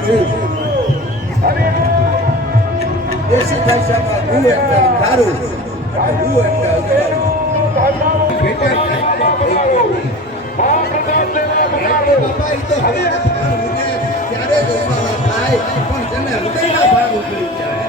છે. દેશી ભાષામાં હું એટલે તારું અને હું એટલે પણ જેને હૃદયના ભાગ ઉતરી જાય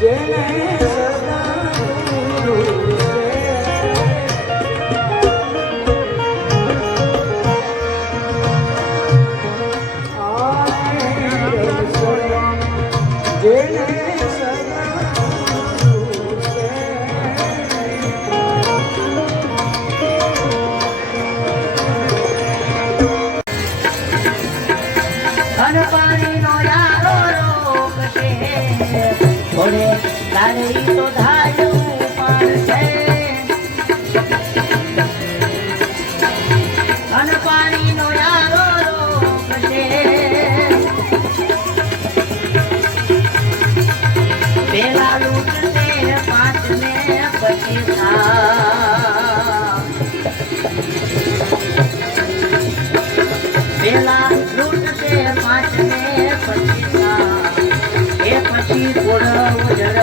ઘન ઘોડે લાલડી તો ધાર્યું પાડશે. ઘન પાણીનો યારો રોકશે. પેલા લૂંટશે குண உயர